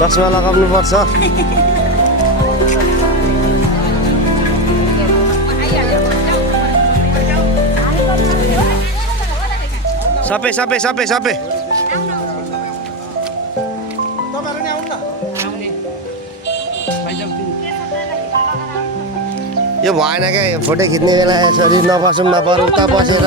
चस्मा लगाउनु पर्छ। सबै सबै सबै सबै यो भएन क्या, यो फोटो खिच्ने बेला यसरी नबसौँ नपरौँ उता बसेर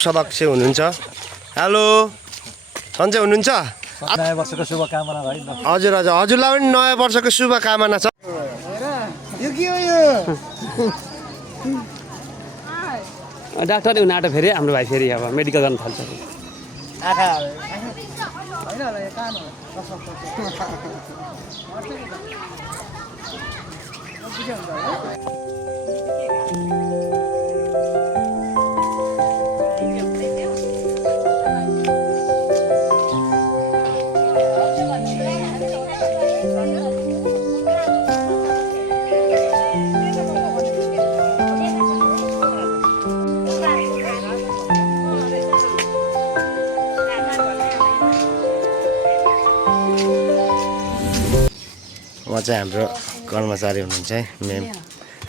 सदस्य हुनुहुन्छ। हेलो सन्चै हुनुहुन्छ? नयाँ वर्षको शुभकामना भाइ। हजुर हजुर, हजुरलाई पनि नयाँ वर्षको शुभकामना छ। यो के हो यो? डाक्टर उनी आँटो फेरि हाम्रो भाइ फेरि अब मेडिकल गर्न थाल्छ। आँखा होइन होला, यो कान हो। उहाँ चाहिँ हाम्रो कर्मचारी हुनुहुन्छ है ma'am.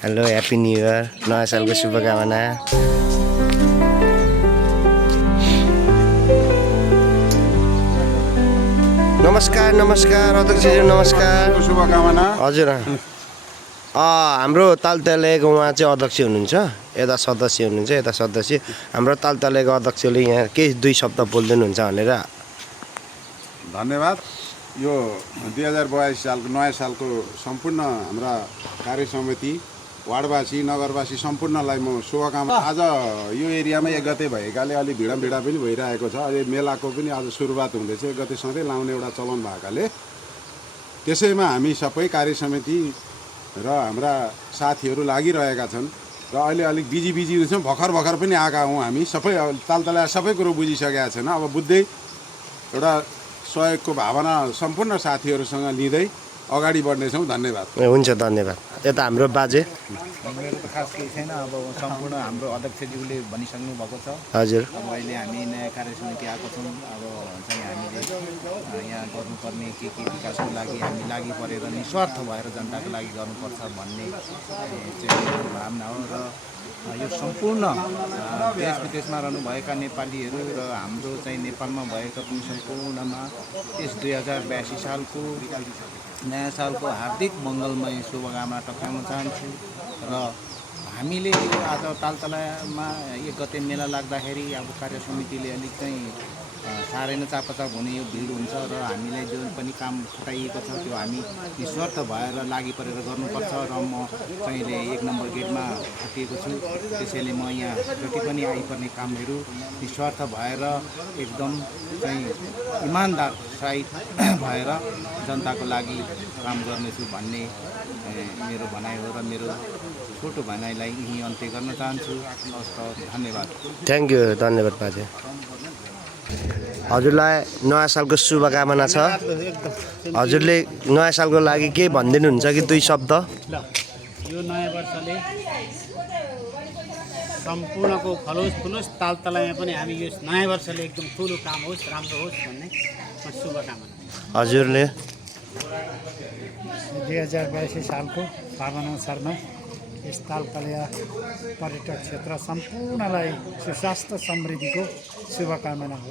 Hello, happy new year, नयाँ सालको शुभकामना। नमस्कार नमस्कार अध्यक्षज्यू, नमस्कार, शुभकामना। हजुर हाम्रो तालतलेको उहाँ चाहिँ अध्यक्ष हुनुहुन्छ, यता सदस्य हुनुहुन्छ, यता सदस्य। हाम्रो तालतलेको अध्यक्षले यहाँ केही दुई शब्द बोल्दैनुहुन्छ भनेर। धन्यवाद। यो 2022 सालको नयाँ सालको सम्पूर्ण हाम्रा कार्य समिति, वार्डवासी, नगरवासी सम्पूर्णलाई म शुभकामना। आज यो एरियामा 1 गते भएकाले अलि भिडा पनि भइरहेको छ। अहिले मेलाको पनि आज सुरुवात हुँदैछ। 1 गते सधैँ लाउने एउटा चलन भएकाले त्यसैमा हामी सबै कार्य समिति र हाम्रा साथीहरू लागिरहेका छन् र अहिले अलिक बिजी छौँ। भर्खर पनि आएका हौँ हामी सबै। तालतला सबै कुरो बुझिसकेका छैन। अब बुझ्दै एउटा सहयोगको भावना सम्पूर्ण साथीहरूसँग लिँदै अगाडि बढ्नेछौँ। धन्यवाद। हुन्छ, धन्यवाद। यता हाम्रो बाजे। मेरो त खास केही छैन। अब सम्पूर्ण हाम्रो अध्यक्षज्यूले भनिसक्नु भएको छ। हजुर। अब अहिले हामी नयाँ कार्य समिति आएको छौँ। अब चाहिँ हामीले यहाँ गर्नुपर्ने के विकासको लागि हामी लागि परेर निस्वार्थ भएर जनताको लागि गर्नुपर्छ भन्ने चाहिँ मेरो भावना हो। र यो सम्पूर्ण देश विदेशमा रहनुभएका नेपालीहरू र हाम्रो चाहिँ नेपालमा भएका पनि सम्पूर्णमा यस 2082 सालको नयाँ सालको हार्दिक मङ्गलमय शुभकामना टक्राउन चाहन्छु। र हामीले यो आज तालतलामा 1 गते मेला लाग्दाखेरि अब कार्य समितिले अलिक चाहिँ साह्रै नै चापाचाप हुने यो भिड हुन्छ र हामीलाई जुन पनि काम खटाइएको छ त्यो हामी निस्वार्थ भएर लागि परेर गर्नुपर्छ। र म चाहिँ 1 नम्बर गेटमा खटिएको छु। त्यसैले म यहाँ जति पनि आइपर्ने कामहरू निस्वार्थ भएर एकदम चाहिँ इमान्दार साइड भएर जनताको लागि काम गर्नेछु भन्ने मेरो भनाइ हो। र मेरो छोटो भनाइलाई यहीँ अन्त्य गर्न चाहन्छु। हस्त, धन्यवाद। थ्याङ्क यू, धन्यवाद बाजे। हजुरलाई नयाँ सालको शुभकामना छ। हजुरले नयाँ सालको लागि के भनिदिनुहुन्छ कि 2 शब्द? ल, यो नयाँ वर्षले सम्पूर्णको फलोस् फुलोस्। तालतलामा पनि हामी यो नयाँ वर्षले एकदम ठुलो काम होस्, राम्रो होस् भन्ने शुभकामना। हजुरले? 2082 सालको पावन अवसरमा यस तालतला पर्यटक क्षेत्र सम्पूर्णलाई सुस्वास्थ्य समृद्धिको शुभकामना हो।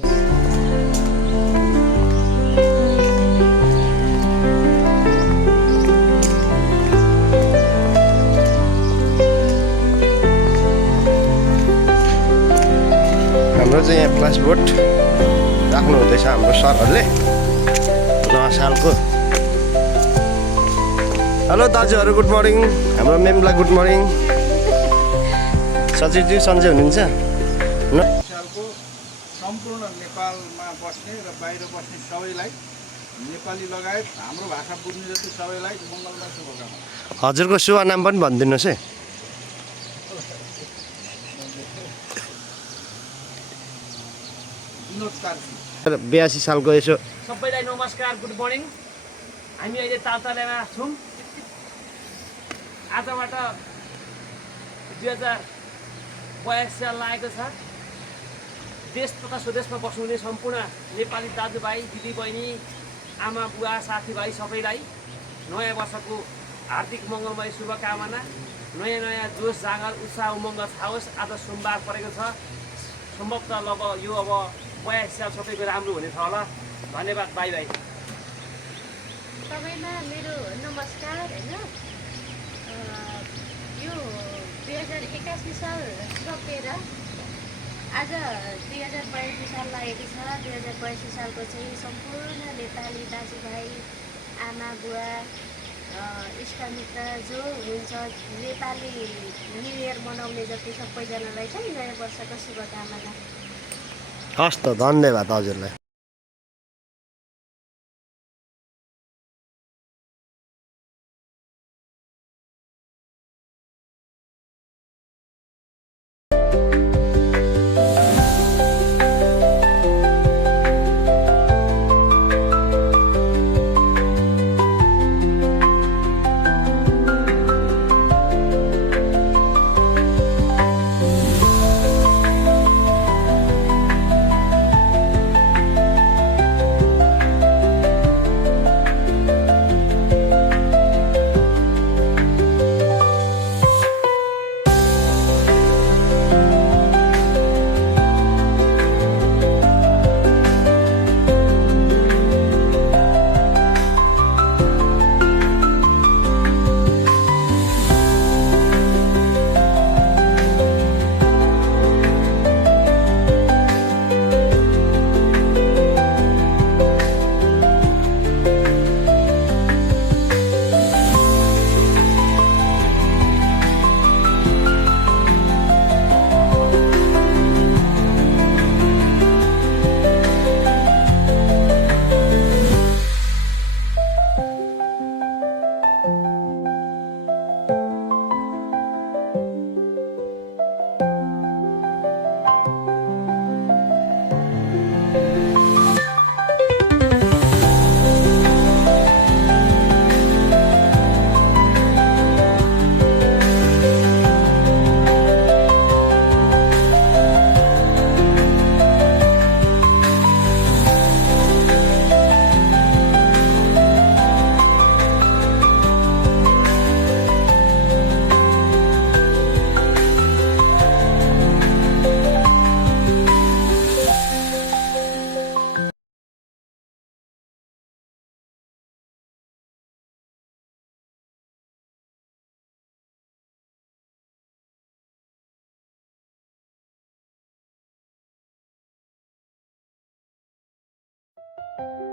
हाम्रो चाहिँ यहाँ फ्ल्यास बोट राख्नु हुँदैछ हाम्रो सरहरूले नयाँ सालको। हेलो दाजुहरू, गुड मर्निङ। हाम्रो मेमलाई गुड मर्निङ। सचिवजी सन्चै हुनुहुन्छ? सालको सम्पूर्ण नेपालमा बस्ने र बाहिर बस्ने सबैलाई, नेपाली लगायत हाम्रो भाषा बुझ्ने जति सबैलाई मङ्गलमय शुभकामना। हजुरको शुभ नाम पनि भनिदिनुहोस् है। विनोद कार्की। 82 सालको यसो सबैलाई नमस्कार, गुड मर्निङ। हामी अहिले तालतलामा छौँ। आजबाट 2082 साल लागेको छ। देश तथा स्वदेशमा बस्नुहुने सम्पूर्ण नेपाली दाजुभाइ, दिदीबहिनी, आमा बुवा, साथीभाइ सबैलाई नयाँ वर्षको हार्दिक मङ्गलमय शुभकामना। नयाँ नयाँ जोस जाँगर उत्साह उमङ्ग छाओस्। आज सोमबार परेको छ। सम्भवतः अब यो 82 साल सबैको राम्रो हुनेछ होला। धन्यवाद, बाई बाई। सबैमा मेरो नमस्कार। होइन, यो 2081 साल सकेर आज 2082 साल लागेको छ। 2082 सालको चाहिँ सम्पूर्ण नेपाली दाजुभाइ, आमा बुवा, इष्टमित्र जो हुनुहुन्छ, नेपाली न्यु इयर मनाउने जति सबैजनालाई चाहिँ नयाँ वर्षको शुभकामना। हस् त, धन्यवाद हजुरलाई। छ।